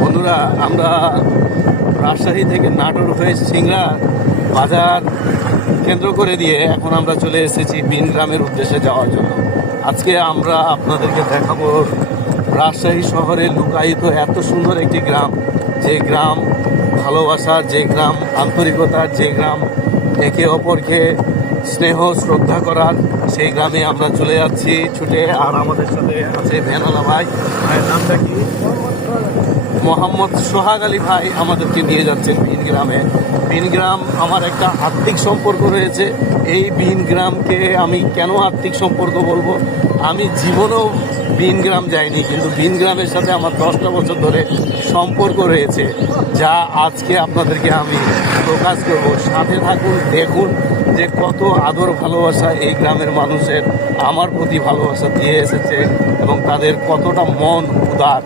বন্ধুরা, আমরা রাজশাহী থেকে নাটোর হয়ে সিংড়া বাজার কেন্দ্র করে দিয়ে এখন আমরা চলে এসেছি বিন গ্রামের উদ্দেশ্যে যাওয়ার জন্য। আজকে আমরা আপনাদেরকে দেখাবো রাজশাহী শহরে লুকায়িত এত সুন্দর একটি গ্রাম, যে গ্রাম ভালোবাসার, যে গ্রাম আন্তরিকতার, যে গ্রাম একে অপরকে স্নেহ শ্রদ্ধা করার, সেই গ্রামে আমরা চলে যাচ্ছি ছুটে। আর আমাদের সাথে আছে ভ্যানওয়ালা ভাই, ভাইয়ের নামটা কি? মোহাম্মদ সোহাগ আলী ভাই আমাদেরকে নিয়ে যাচ্ছেন বিন গ্রামে। বিন গ্রাম আমার একটা আত্মিক সম্পর্ক রয়েছে। এই বিন গ্রামকে আমি কেন আত্মিক সম্পর্ক বলবো, আমি জীবনেও বিন গ্রাম যাইনি, কিন্তু বিন গ্রামের সাথে আমার 10টা বছর ধরে সম্পর্ক রয়েছে, যা আজকে আপনাদেরকে আমি প্রকাশ করব। সাথে থাকুন, দেখুন যে কত আদর ভালোবাসা এই গ্রামের মানুষের আমার প্রতি ভালোবাসা দিয়ে এসেছে এবং তাদের কতটা মন উদার।